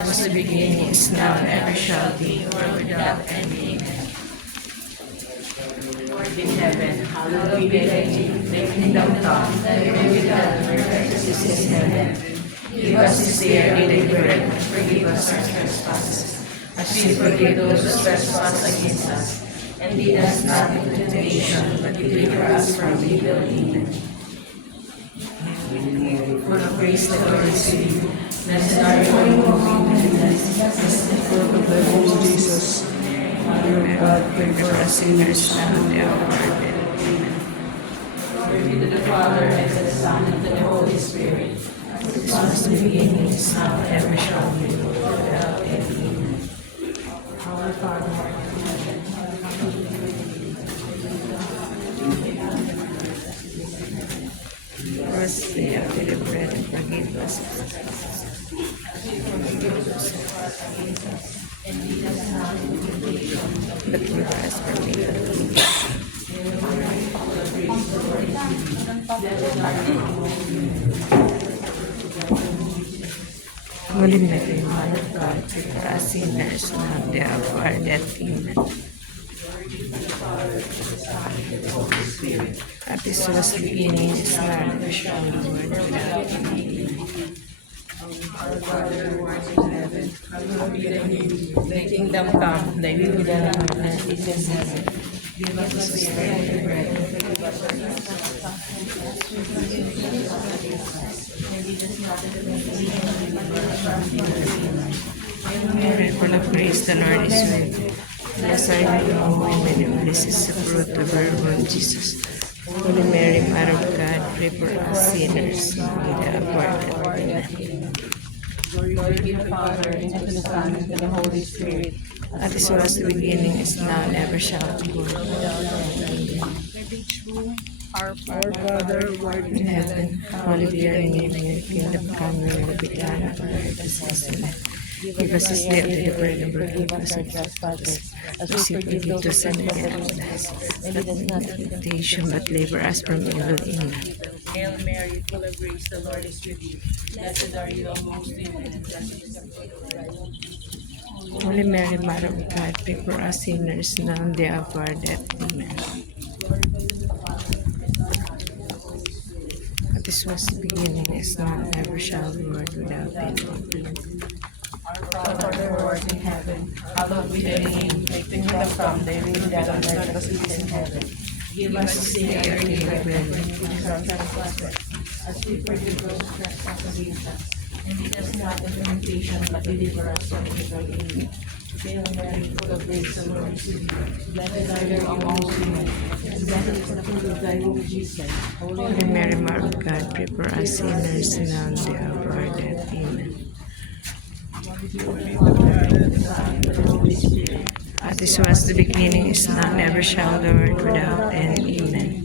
Was the beginning, is now, and ever shall be, world without end. Amen. Lord in heaven, hallowed be thy name. Thy kingdom come, thy will be done, on earth as it is in heaven. Give us this day our daily bread, and forgive us our trespasses, as we forgive those who trespass against us. And lead us not into temptation, but deliver us from evil. Amen. Full of grace, the Lord is with you. Blessed are you among women, and blessed is the fruit of thy womb, Jesus. Mother of God, pray for us sinners, now and at the hour of our death. Amen. Glory be to the Father, and to the Son, and to the Holy Spirit, as it was in the beginning, is now, and ever shall be, world without end. Amen. Our Father, who art in heaven, hallowed be thy name. Give us today our daily bread, and forgive us our trespasses, as we forgive those who trespass against us. And lead us not into temptation, but deliver us from evil. Holy Mary, Mother of God, pray for us sinners, now and at the hour of our death. Amen. At this was the beginning, is now, and ever shall be, world without end. Our Father who art in heaven, hallowed be thy name. Thy kingdom come, thy will be done on earth as it is in heaven. Give us this day our daily bread, and forgive us our trespasses, as we forgive those who trespass. And lead us not into temptation, but deliver us from evil. Amen. Hail Mary, full of grace, the Lord is with you. Blessed are you among women, and blessed is the fruit of your womb, Jesus. Holy Mary, Mother of God, pray for us sinners, now and at the hour of our death. Amen. Glory be to the Father, and to the Son, and to the Holy Spirit, as it was the beginning, is now, and ever shall be, world without end. Our Father, who art In heaven, hallowed be your name, your kingdom come, your will be done on earth as it is in heaven. Give us this day our daily bread, and forgive us our trespasses, as we forgive those who sin against us. And lead us not into temptation, but deliver us from evil. Amen. Hail Mary, full of grace, the Lord is with you. Blessed are you amongst women, and blessed is the fruit of thy womb. Holy Mary, Mother of God, pray for us sinners, now and at the hour of our death. Amen. At this was the beginning, is now, and ever shall be, world without end. Amen. Our Father, who art in heaven, hallowed be thy name. Thy kingdom come, thy will be done on earth as it is in heaven. Give us this day our daily bread, and forgive us our trespasses, as we forgive those who trespass against us. And lead us not into temptation, but deliver us from evil. Amen. Hail Mary, full of grace, the Lord is with you. Blessed are you among women, and blessed is the fruit of thy womb, Jesus. Holy Mary, Mother of God, pray for us sinners, now and at the hour of our death. Amen. As this was the beginning, is now, and ever shall be, world without end. Amen.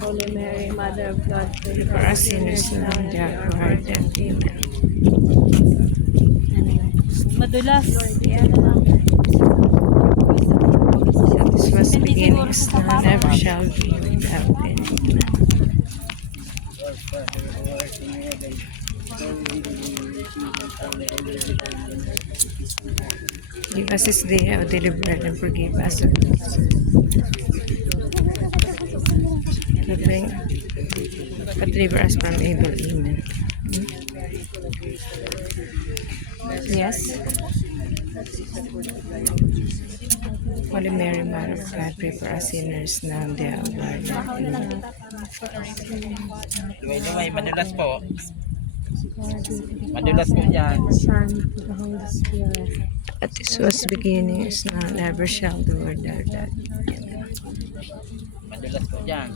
Holy Mary, Mother of God, pray For us sinners, now and at the hour of our death. Amen. Madulas. As this was the beginning, is now, and ever shall be, without end. Amen. Give us this day our daily bread, and forgive us our trespasses, but deliver us from evil. Amen. Yes. Holy Mary, Mother of God, pray for us sinners, now and at the hour of our death. Amen. May madulas po. Madulas po dyan. Son, to the Holy Spirit. At this was the beginning, is now, and ever shall be, world without end. Amen. Madulas po dyan.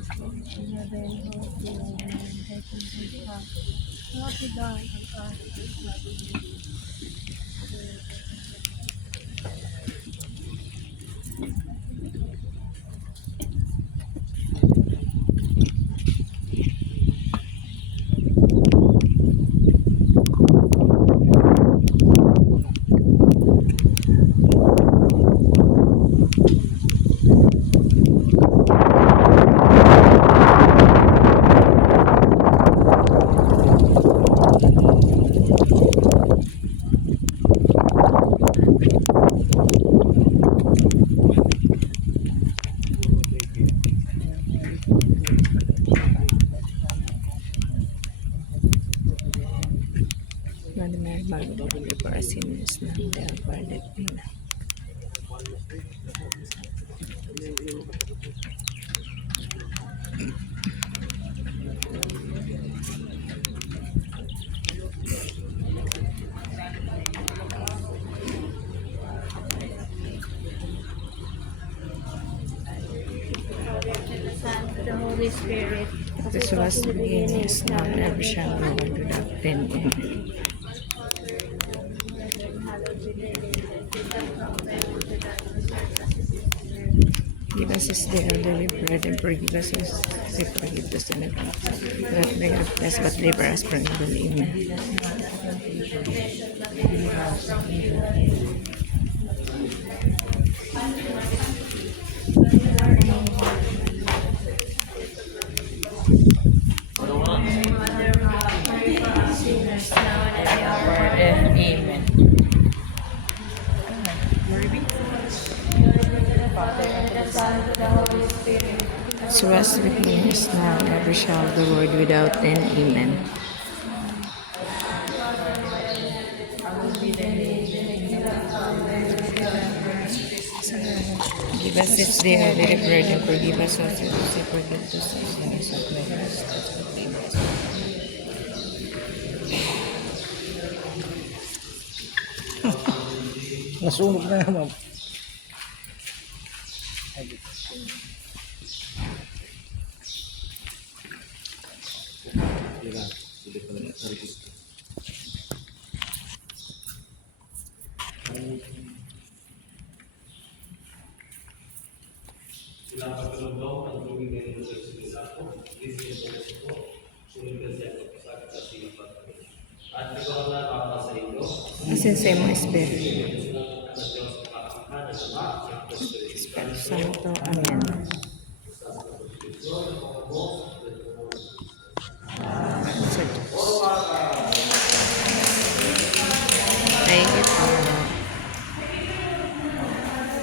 Mother Mary, Mother of God, for us sinners now and at our death. Amen. The Holy Spirit. This was the beginning, is now, and ever shall be, world without end. Amen. Give us this day our daily bread, and forgive us our sins, as we forgive those who offend us. Not bring us bless, but deliver us from evil. Amen. Sinners now and at the hour Our death. Amen. of the Son, and the Holy Spirit. So as the beginning, is now, and ever shall be, the world without end. Amen. Give us this day our daily bread, and forgive us our sins, as we forgive those who sin us, and lead us not into temptation. Nasunog na naman. Asin sa imong espiritu. Espiritu Santo. Amen.